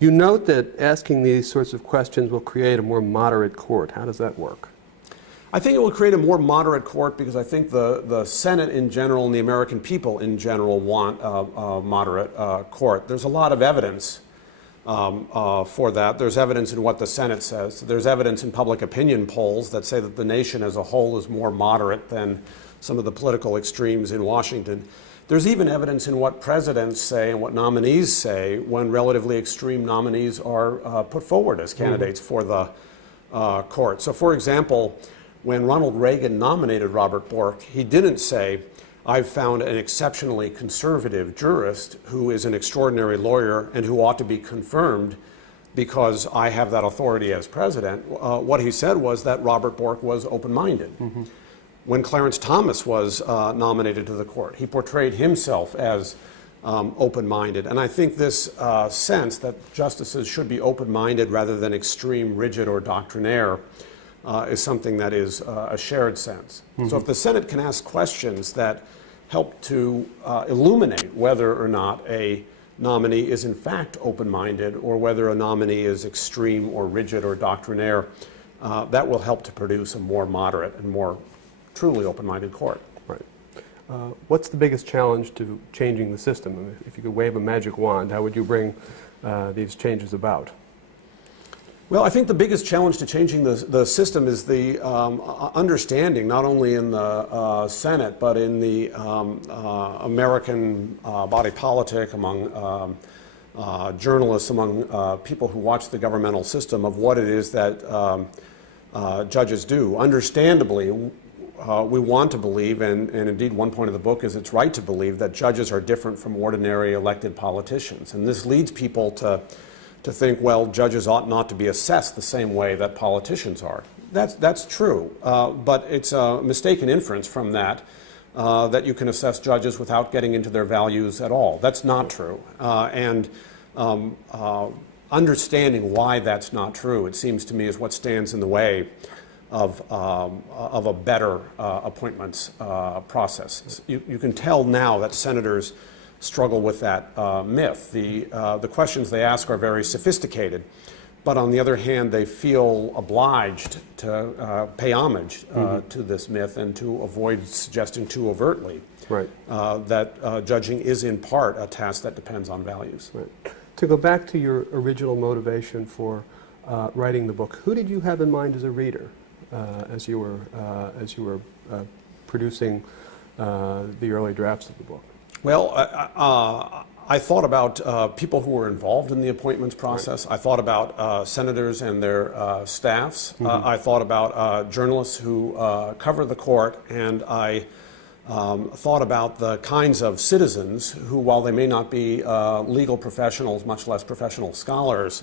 You note that asking these sorts of questions will create a more moderate court. How does that work? I think it will create a more moderate court because I think the Senate in general and the American people in general want a moderate court. There's a lot of evidence for that. There's evidence in what the Senate says. There's evidence in public opinion polls that say that the nation as a whole is more moderate than some of the political extremes in Washington. There's even evidence in what presidents say and what nominees say when relatively extreme nominees are put forward as candidates for the court. So, for example, when Ronald Reagan nominated Robert Bork, he didn't say, "I've found an exceptionally conservative jurist who is an extraordinary lawyer and who ought to be confirmed because I have that authority as president." What he said was that Robert Bork was open-minded. When Clarence Thomas was nominated to the court, he portrayed himself as open-minded. And I think this sense that justices should be open-minded rather than extreme, rigid, or doctrinaire is something that is a shared sense. So if the Senate can ask questions that help to illuminate whether or not a nominee is in fact open-minded or whether a nominee is extreme or rigid or doctrinaire, that will help to produce a more moderate and more truly open-minded court. Right. What's the biggest challenge to changing the system? If you could wave a magic wand, how would you bring these changes about? Well, I think the biggest challenge to changing the system is the understanding, not only in the Senate, but in the American body politic, among journalists, among people who watch the governmental system, of what it is that judges do. Understandably, we want to believe, and indeed one point of the book is it's right to believe, that judges are different from ordinary elected politicians. And this leads people to think, well, judges ought not to be assessed the same way that politicians are. That's true, but it's a mistaken inference from that, that you can assess judges without getting into their values at all. That's not true. Understanding why that's not true, it seems to me, is what stands in the way of a better appointments process. You can tell now that senators struggle with that myth. The questions they ask are very sophisticated, but on the other hand, they feel obliged to pay homage to this myth and to avoid suggesting too overtly that judging is in part a task that depends on values. Right. To go back to your original motivation for writing the book, who did you have in mind as a reader as you were producing the early drafts of the book? Well, I thought about people who were involved in the appointments process. I thought about senators and their staffs. I thought about journalists who cover the court, and I thought about the kinds of citizens who, while they may not be legal professionals, much less professional scholars,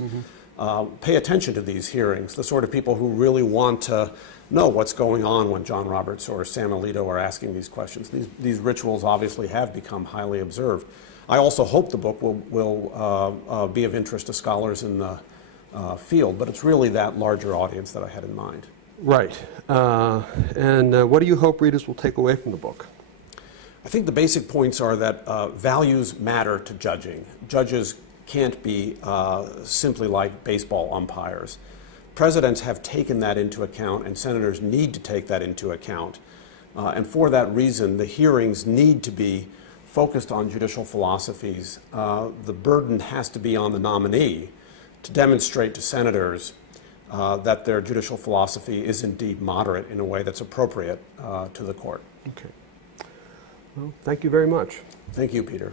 pay attention to these hearings, the sort of people who really want to know what's going on when John Roberts or Sam Alito are asking these questions. These rituals obviously have become highly observed. I also hope the book will be of interest to scholars in the field, but it's really that larger audience that I had in mind. Right. And what do you hope readers will take away from the book? I think the basic points are that values matter to judging. Judges can't be simply like baseball umpires. Presidents have taken that into account, and senators need to take that into account. And for that reason, the hearings need to be focused on judicial philosophies. The burden has to be on the nominee to demonstrate to senators that their judicial philosophy is indeed moderate in a way that's appropriate to the court. Okay. Well, thank you very much. Thank you, Peter.